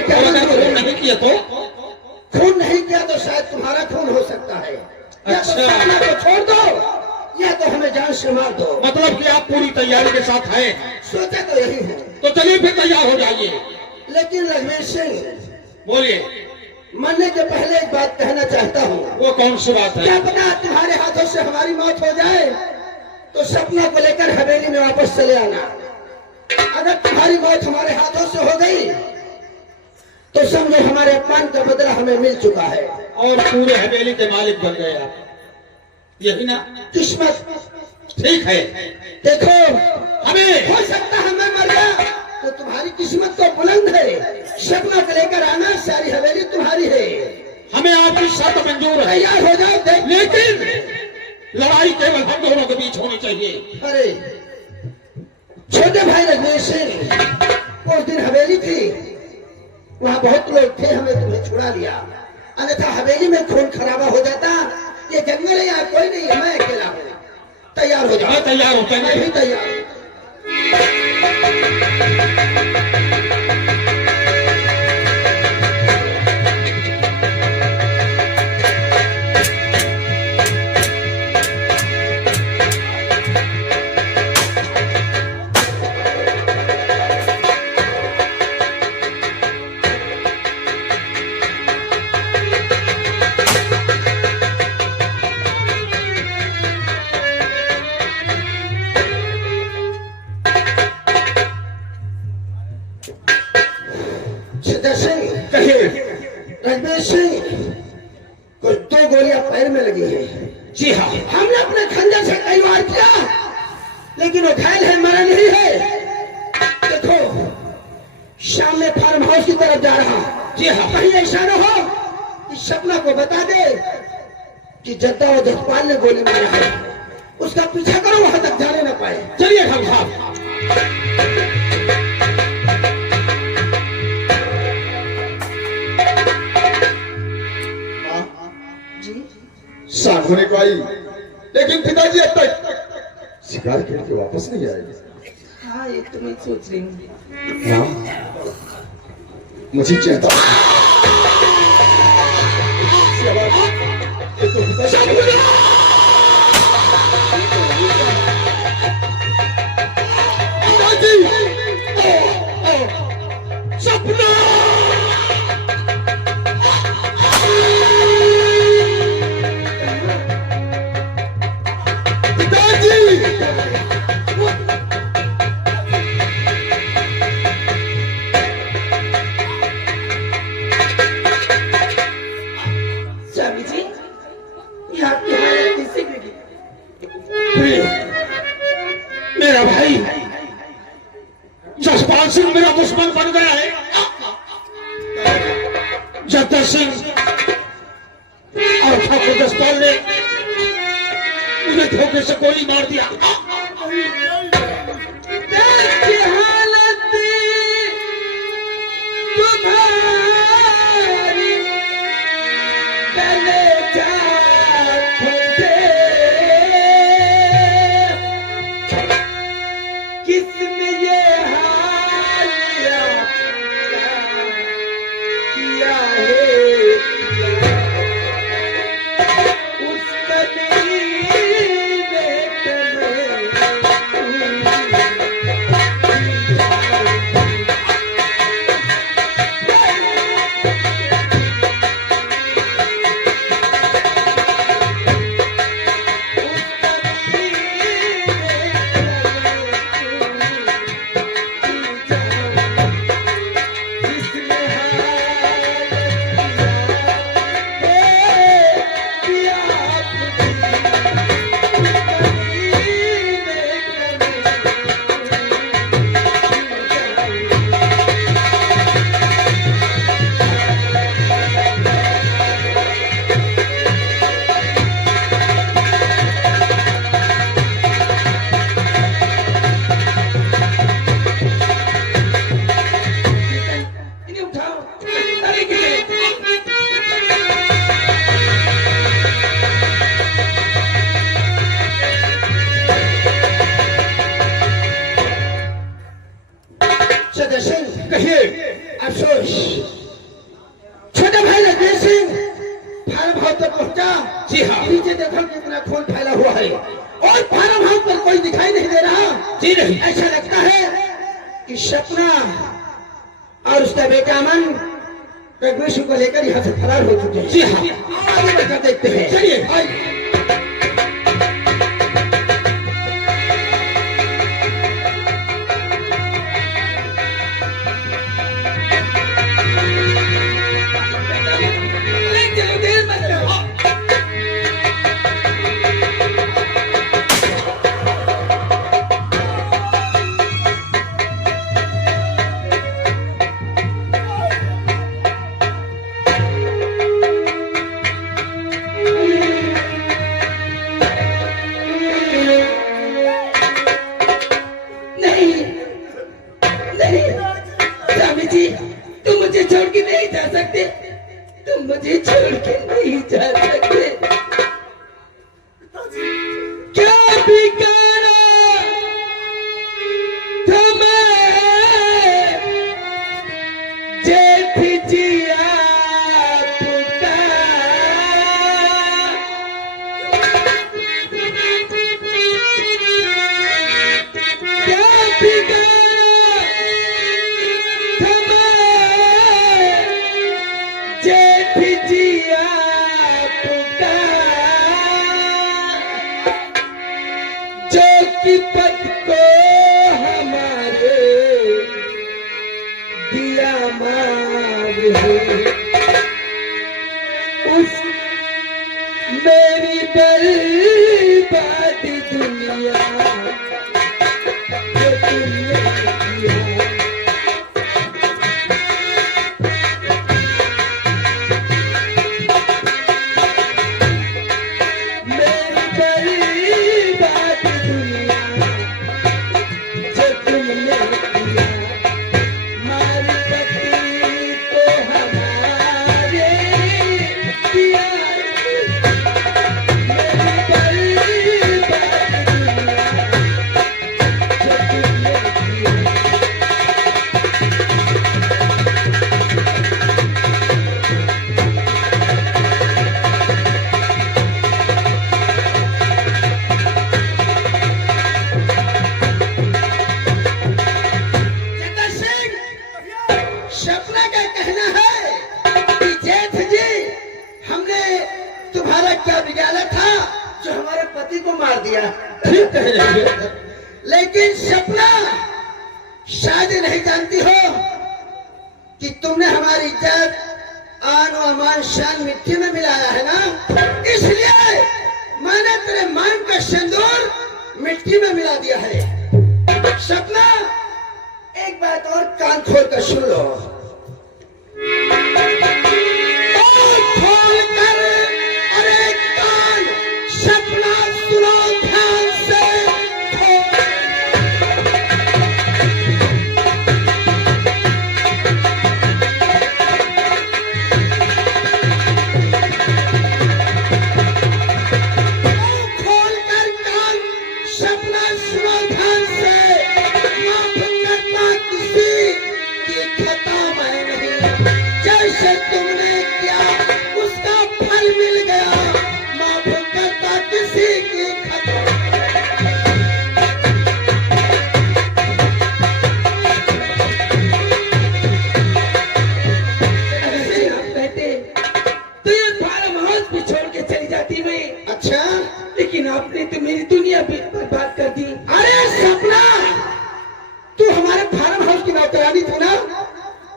ये क्या अगर खून नहीं किया तो खून नहीं किया तो शायद तुम्हारा खून हो सकता है। या तो अच्छा। सपना को छोड़ दो या तो हमें जान से मार दो। मतलब कि आप पूरी तैयारी के साथ हैं। सोचा तो यही है। तो चलिए फिर तैयार हो जाइए। लेकिन रघुवीर सिंह, बोलिए। मरने के पहले एक बात कहना चाहता हूँ। वो कौन सी बात है? क्या पता तुम्हारे हाथों से हमारी मौत हो जाए तो सपना को लेकर हवेली में वापस चले आना। अगर तुम्हारी मौत हमारे हाथों से हो गई तो समझो हमारे अपमान का बदला हमें मिल चुका है और पूरे हवेली के मालिक बन गए आप, यही ना? किस्मत ठीक है। देखो, हमें हो सकता है मैं मर गया तो तुम्हारी किस्मत तो बुलंद है। सपना को लेकर आना, सारी हवेली तुम्हारी है। हमें आपकी शर्त मंजूर है, तैयार हो जाओ। देख, लेकिन लड़ाई केवल हम दोनों के बीच होनी चाहिए। अरे छोटे भाई रघुवीर सिंह, उस दिन हवेली थी, वहाँ बहुत लोग थे, हमें तुम्हें छुड़ा लिया। अन्यथा हवेली में खून खराबा हो जाता। ये जंगल है, यहाँ कोई नहीं है, मैं अकेला हूँ। तैयार हो जाओ। मैं तैयार हूँ। मैं भी तैयार हूँ। रघुवीर सिंह, कुछ 2 गोलियां पैर में लगी है। जी हाँ। हमने अपने खंजर से कई वार किया लेकिन वो घायल है, मरा नहीं है। देखो, सामने फार्म हाउस की तरफ जा रहा। जी हाँ। कहीं ऐसा न हो कि सपना को बता दे कि जद्दा और जसपाल ने गोली मारा है। उसका पीछा करो, वहां तक जाने न पाए। चलिए खान साहब। शाम होने को आई, लेकिन पिताजी अब तक शिकार करके वापस नहीं आए। हाँ, ये तो मैं सोच रही हूँ। राम, मुझे चिंता ये तो पिताजी सपना स्वामी जी, यहाँ की हालत कैसे बिगड़ी? मेरा भाई जसपाल सिंह मेरा दुश्मन बन गया है। जगदर सिंह और ठाकुर जसपाल ने मुझे धोखे से गोली मार दिया। सदस्य कहिए। अफसोस जी हाँ। नीचे देखो कितना खून फैला हुआ है और फार्म हाउस पर कोई दिखाई नहीं दे रहा। जी नहीं। ऐसा लगता है कि सपना और उसका बेटा अमन रघुवेश को लेकर यहाँ से फरार हो चुके हैं। जी हाँ। आगे बढ़कर देखते हैं। चलिए। स्वामी जी, तुम मुझे छोड़ के नहीं जा सकते, तुम मुझे छोड़ के नहीं जा सकते। क्या बिगाड़ा तुम्हें जेठ जिया पद को हमारे दिया मार है उस मेरी बर्बाद दुनिया जो तुमने किया। सपना का कहना है कि जेठ जी, हमने तुम्हारा क्या बिगाड़ा था जो हमारे पति को मार दिया। ठीक कह रहे हैं। लेकिन सपना शायद नहीं जानती हो कि तुमने हमारी इज्जत आन और अमान शान मिट्टी में मिलाया है ना, इसलिए मैंने तेरे मान का सिंदूर मिट्टी में मिला दिया है। सपना, एक बात और कान खोल कर सुन लो। खोल कर और एक कान सपना सुनो ध्यान से। खोल कर कान सपना सुनो ध्यान से। माफ करना किसी की खता मैं नहीं, जैसे तुमने किया उसका फल मिल गया। माफ करता किसी की खता। अरे आप कहते तो ये फार्म हाउस भी छोड़ के चली जाती मैं। अच्छा, लेकिन आपने तो मेरी दुनिया बर्बाद कर दी। अरे सपना, तू हमारे फार्म हाउस की नौकरानी थी ना,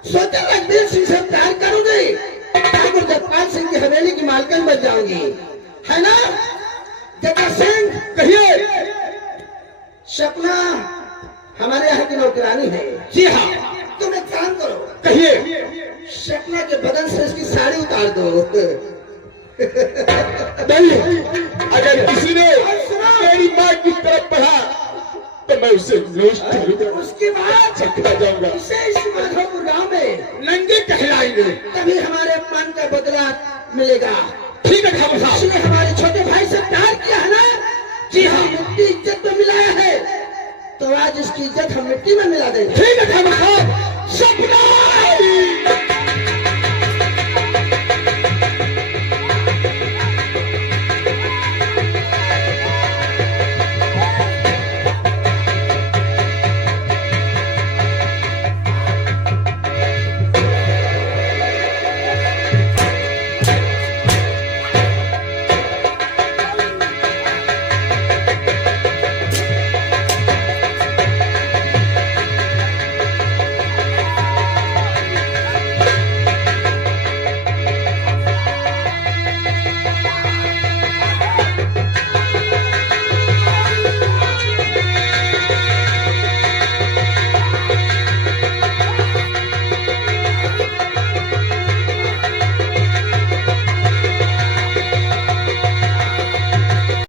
सोचा रणवीर सिंह से प्यार करोगे, ठाकुर जगपाल सिंह की हवेली की मालकिन बन जाओगी, है ना? जटा सिंह, कहिए। सपना हमारे यहाँ की नौकरानी है। जी हाँ। तुम एक काम करो, कहिए। सपना के बदन से इसकी साड़ी उतार दो। नहीं, अगर किसी ने मेरी माँ की तरफ बढ़ा तो मैं उसे नोस्ट करूंगा, उसके बाद चकरा जाऊंगा। इसे इस माधोपुर गांव में नंगे कहलाएंगे। तभी हमारे अपमान का बदला मिलेगा। ठीक है ठाकुर साहब। इसने हमारे छोटे भाई से प्यार किया है ना। जी हाँ। मिट्टी इज्जत में मिलाया है, तो आज इसकी इज्जत हम मिट्टी में मिला देंगे। ठीक है ठाकुर साहब। सपना